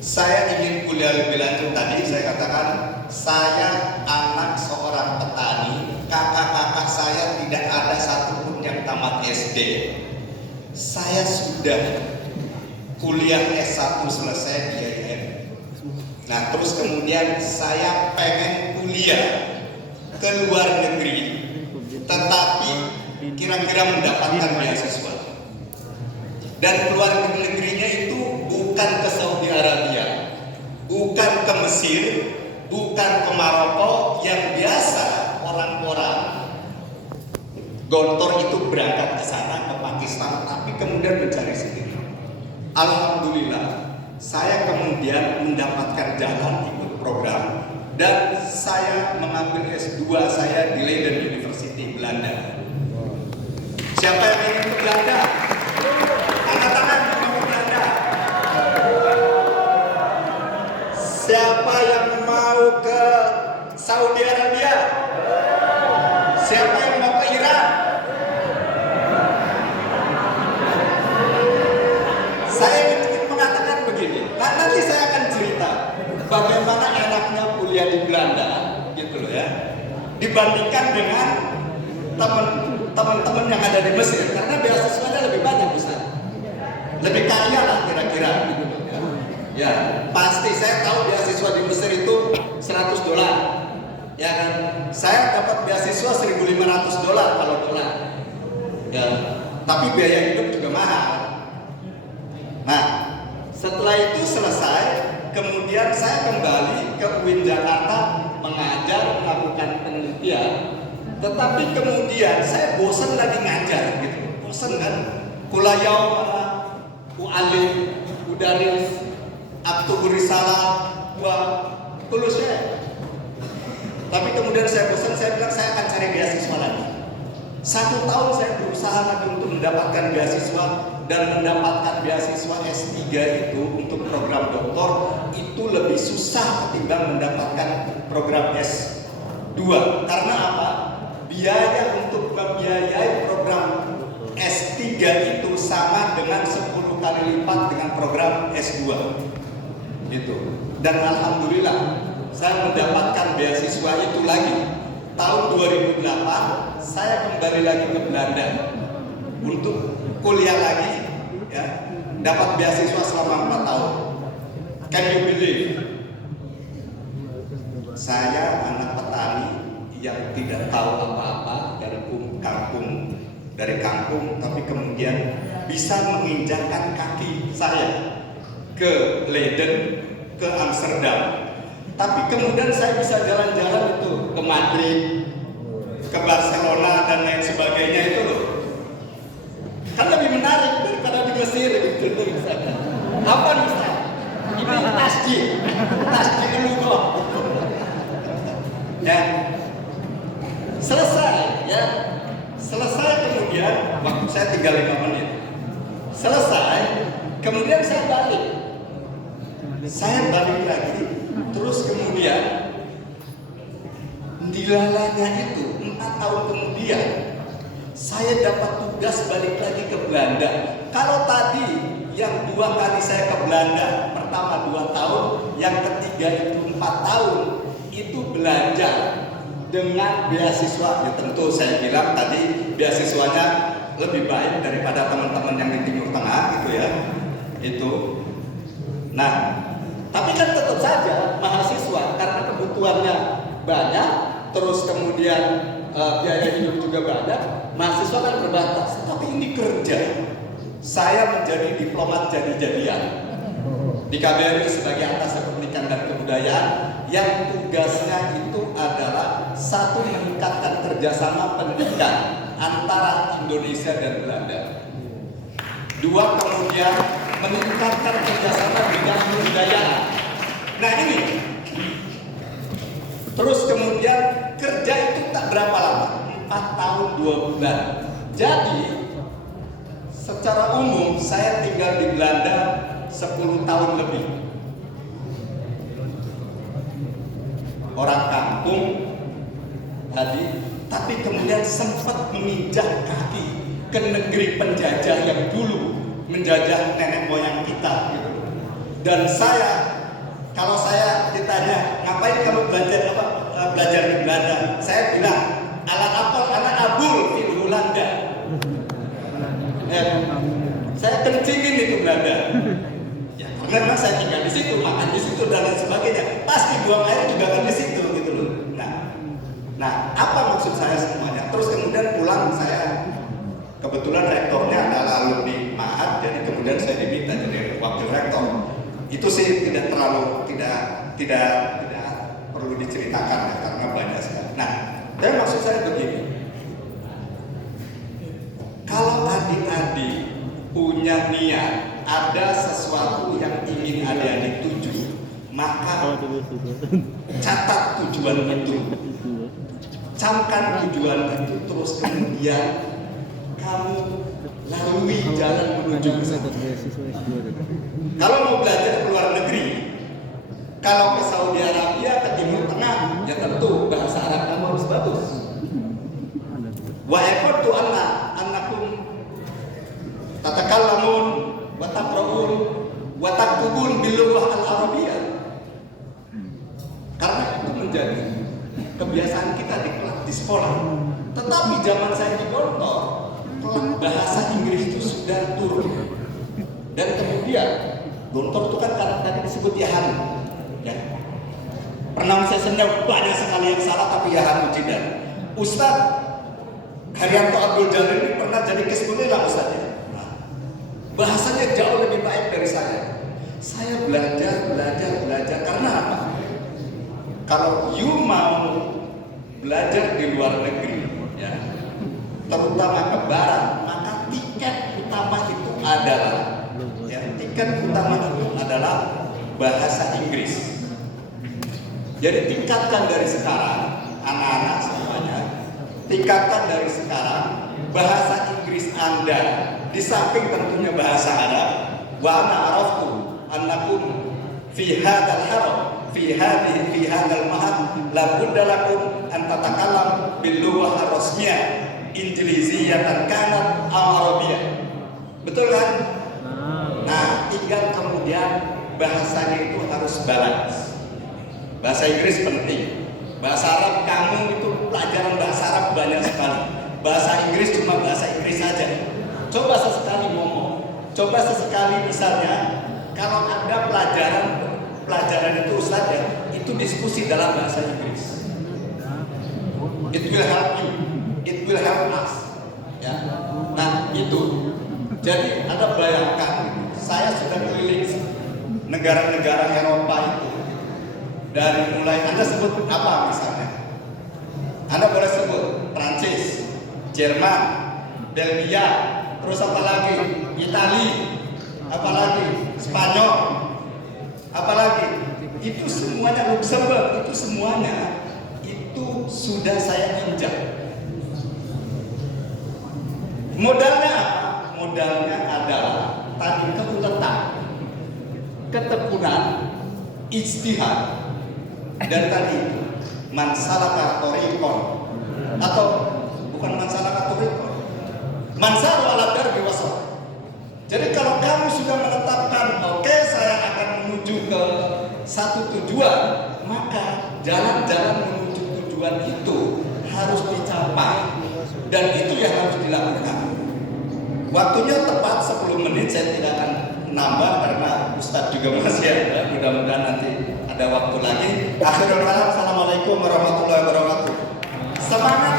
Saya ingin kuliah lebih lanjut. Tadi saya katakan saya anak seorang petani, kakak-kakak saya tidak ada satupun yang tamat SD. Saya sudah kuliah S1 selesai di IAIN. Nah, terus kemudian saya pengen kuliah ke luar negeri, tetapi kira-kira mendapatkan beasiswa. Dan keluar negerinya itu bukan ke Saudi Arabia, bukan ke Mesir, bukan ke Maroko yang biasa orang-orang gontor itu berangkat ke sana, ke Pakistan, tapi kemudian mencari sendiri. Alhamdulillah, saya kemudian mendapatkan jalan ikut program dan saya mengambil S2 saya di Leiden University, Belanda. Siapa yang ingin ke Belanda? Angkat tangan mau ke Belanda. Siapa yang mau ke Saudi Arabia? Siapa yang mau ke Iran? Saya ingin mengatakan begini. Nah, nanti saya akan cerita bagaimana enaknya kuliah di Belanda, gitu loh ya, dibandingkan dengan teman-teman yang ada di Mesir, karena beasiswanya lebih banyak, Ustaz. Lebih kaya lah kira-kira, gitu loh ya. Ya, pasti saya tahu beasiswa di Mesir itu $100, ya kan? Saya dapat beasiswa $1.500 kalau dolar. Ya, tapi biaya hidup juga mahal. Nah, setelah itu selesai, kemudian saya kembali ke UIN Jakarta mengajar, melakukan penelitian. Tetapi kemudian saya bosan lagi ngajar, gitu. Bosan kan? Kulayau mana? U'alim, udaris, aktubur risalah, tulus ya. Tapi kemudian saya bosan, saya bilang saya akan cari beasiswa lagi. 1 tahun saya berusaha lagi untuk mendapatkan beasiswa dan mendapatkan beasiswa S3 itu untuk program doktor itu lebih susah ketimbang mendapatkan program S2. Karena apa? Biaya untuk membiayai program S3 itu sama dengan 10 kali lipat dengan program S2 gitu. Dan alhamdulillah saya mendapatkan beasiswa itu lagi. Tahun 2008 saya kembali lagi ke Belanda untuk kuliah lagi ya, dapat beasiswa selama 4 tahun. Can you believe? Saya anak petani yang tidak tahu apa-apa dari kampung, tapi kemudian bisa menginjakkan kaki saya ke Leiden, ke Amsterdam. Tapi kemudian saya bisa jalan-jalan itu ke Madrid, ke Barcelona dan lain sebagainya itu loh. Kan lebih menarik daripada di Mesir gitu misalnya. Apa misalnya? Ini tasjid dulu kok. Ya. Selesai kemudian waktu saya tinggal 5 menit. Selesai, kemudian saya balik lagi, terus kemudian dilalanya itu 4 tahun kemudian saya dapat tugas balik lagi ke Belanda. Kalau tadi yang 2 kali saya ke Belanda, pertama 2 tahun, yang ketiga itu 4 tahun, itu belajar dengan beasiswa. Ya tentu saya bilang tadi beasiswanya lebih baik daripada teman-teman yang di Timur Tengah gitu ya. Itu. Nah, tapi kan tetap saja mahasiswa karena kebutuhannya banyak, terus kemudian biaya hidup juga banyak, mahasiswa kan terbatas. Tapi ini kerja. Saya menjadi diplomat jadi-jadian di KBRI sebagai atas pendidikan dan kebudayaan yang tugasnya itu adalah 1, meningkatkan kerjasama pendidikan antara Indonesia dan Belanda. 2, kemudian meningkatkan kerjasama bidang kebudayaan. Nah ini, terus kemudian kerja itu tak berapa lama, 4 tahun 2 bulan. Jadi secara umum saya tinggal di Belanda 10 tahun lebih. Orang kampung tadi, tapi kemudian sempat menginjak kaki ke negeri penjajah yang dulu menjajah nenek moyang kita gitu. Dan saya, kalau saya ditanya ngapain kamu belajar apa, belajar di Belanda, saya bilang alat apel anak abul di Belanda. Saya kencingin itu Belanda. Ya, karena saya tinggal di situ, makan di situ dan lain sebagainya. Pasti buang air juga kan di situ gitu loh. Nah, apa maksud saya semuanya? Terus kemudian pulang saya kebetulan rektornya adalah alumni Mahat, jadi kemudian saya diminta jadi wakil rektor. Itu sih tidak perlu diceritakan ya, karena banyak sekali. Nah, tapi maksud saya begini. Kalau adik-adik punya niat, ada sesuatu yang ingin adik-adik tuju, maka catat tujuan itu, camkan tujuan itu, terus kemudian kamu lalui jalan menuju ke sana. Kalau mau belajar ke luar negeri, kalau ke Saudi Arabia, ke Timur Tengah, ya tentu bahasa Arab kamu harus bagus. Wa yaqtu annakum tatakallamun wa taqra'un wa taktubun bil lughah al-arabiyyah. Karena itu menjadi kebiasaan kita di sekolah. Tetapi zaman saya di Gontor, bahasa Inggris itu sudah turun. Dan kemudian Gontor itu kan tadi disebut Yahan, ya. Pronunciation-nya banyak sekali yang salah, tapi Yahan Mujidan. Ustadz Haryanto Abdul Jalil ini pernah jadi kismulilah Ustadz. Bahasanya jauh lebih baik dari saya. Saya belajar karena apa? Kalau you mau belajar di luar negeri, ya, terutama ke barat, maka tiket utama itu adalah bahasa Inggris. Jadi tingkatkan dari sekarang, anak-anak semuanya, tingkatkan dari sekarang bahasa Inggris Anda. Di samping tentunya bahasa Arab, wa ana araftu annakum fi hadzal haram fi hadzal mahad la budda lakum an tatakallam bil lughah ar-rasmiyah injiliziyatan kanat aw arabiyyah. Betul kan? Nah, tinggal kemudian bahasanya itu harus balance. Bahasa Inggris penting. Bahasa Arab kamu itu pelajaran bahasa Arab banyak sekali. Bahasa Inggris cuma bahasa Inggris saja. Coba sesekali ngomong. Coba sesekali misalnya kalau ada pelajaran itu saja, itu diskusi dalam bahasa Inggris. It will help you. It will help us. Ya. Nah, itu. Jadi Anda bayangkan, saya sudah keliling negara-negara Eropa itu. Dari mulai Anda sebut apa misalnya? Anda boleh sebut Prancis, Jerman, Belgia, terus apa lagi? Itali, apa lagi? Spanyol, apa lagi? Itu semuanya Luxembourg, itu semuanya itu sudah saya injak. Modalnya apa? Modalnya adalah tadi keuletan, ketekunan, ijtihad, dan tadi mansalaka thoriqon, atau bukan mansalaka thoriqon, mansaru ala darbi wasat. Jadi kalau kamu sudah menetapkan, oke, saya akan menuju ke satu tujuan, maka jalan-jalan menuju tujuan itu harus dicapai, dan itu yang harus dilakukan. Waktunya tepat 10 menit, saya tidak akan nambah karena Ustadz juga masih ada. Mudah-mudahan nanti ada waktu lagi. Akhirul kalam, assalamualaikum warahmatullahi wabarakatuh. Semangat.